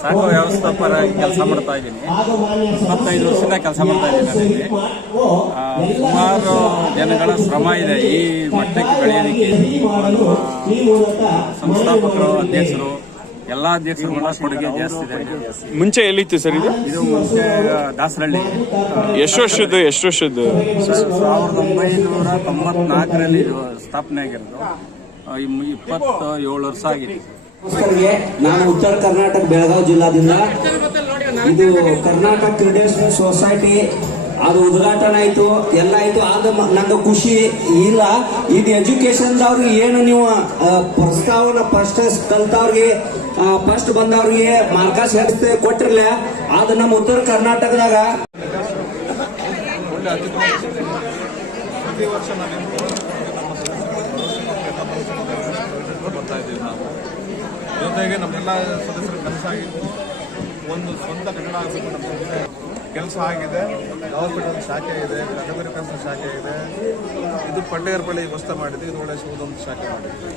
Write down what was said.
ಸಾಕು ವ್ಯವಸ್ಥಾಪಕರಾಗಿ ಕೆಲಸ ಮಾಡ್ತಾ ಇದ್ದೀನಿ. ಇಪ್ಪತ್ತೈದು ವರ್ಷದಿಂದ ಕೆಲಸ ಮಾಡ್ತಾ ಇದ್ದೀನಿ ಅಲ್ಲಿ. ಸುಮಾರು ಜನಗಳ ಶ್ರಮ ಇದೆ ಈ ಮಟ್ಟಕ್ಕೆ ಬೆಳೆಯೋದಕ್ಕೆ. ಸಂಸ್ಥಾಪಕರು ಅಧ್ಯಕ್ಷರು ಎಲ್ಲ ಅಧ್ಯಕ್ಷರುಗಳ ಕೊಡುಗೆ ಜಾಸ್ತಿ ಇದೆ. ಮುಂಚೆ ಎಲ್ಲಿತ್ತು ಸರ್ ಇದು? ಇದು ಮುಂಚೆ ದಾಸರಳ್ಳಿ ಎಷ್ಟು ವರ್ಷದ್ದು ಎಷ್ಟು ವರ್ಷದ್ದು? ಸಾವಿರದ ಒಂಬೈನೂರ ತೊಂಬತ್ನಾಲ್ಕರಲ್ಲಿ ಇದು ಸ್ಥಾಪನೆ ಆಗಿರೋದು ಇಪ್ಪತ್ತೇಳು ಇಮ್- ಇಪ್ಪತ್ತ ಏಳು ವರ್ಷ ಆಗಿದೆ. ನಾನು ಉತ್ತರ ಕರ್ನಾಟಕ, ಬೆಳಗಾವಿ ಜಿಲ್ಲಾದಿಂದ ಇದು ಕರ್ನಾಟಕ ಕ್ರೀಡೆ ಸೊಸೈಟಿ, ಅದು ಉದ್ಘಾಟನೆ ಆಯ್ತು, ಎಲ್ಲ ಆಯ್ತು. ಆದ ನಂಗೆ ಖುಷಿ ಇಲ್ಲ. ಇದು ಎಜುಕೇಶನ್ ಅವ್ರಿಗೆ ಏನು ನೀವು ಪ್ರಸ್ತಾವನ ಫಸ್ಟ್ ಕಲ್ತವ್ರಿಗೆ ಫಸ್ಟ್ ಬಂದವ್ರಿಗೆ ಮಾರ್ಕಾಸ್ ವ್ಯವಸ್ಥೆ ಕೊಟ್ಟಿರ್ಲ. ಅದು ನಮ್ಮ ಉತ್ತರ ಕರ್ನಾಟಕದಾಗ ಇದ್ದೀವಿ ನಾವು ಜೊತೆಗೆ ನಮ್ಮೆಲ್ಲ ಸದಸ್ಯರ ಆಗಿದ್ದು, ಒಂದು ಸ್ವಂತ ಕನ್ನಡ ಆಗಬೇಕು ನಮ್ಮ ಕೆಲಸ ಆಗಿದೆ ಹಾಸ್ಪಿಟಲ್ ಶಾಖೆ ಇದೆ ಕಟಗರಿ ಕೆಲಸ ಶಾಖೆ ಇದೆ. ಇದು ಪಂಡೇರ್ಪಳ್ಳಿ ವ್ಯವಸ್ಥೆ ಮಾಡಿದೆ ಇದು ಒಳ್ಳೆ ಶಿವದೊಂದು ಶಾಖೆ ಮಾಡಿದ್ವಿ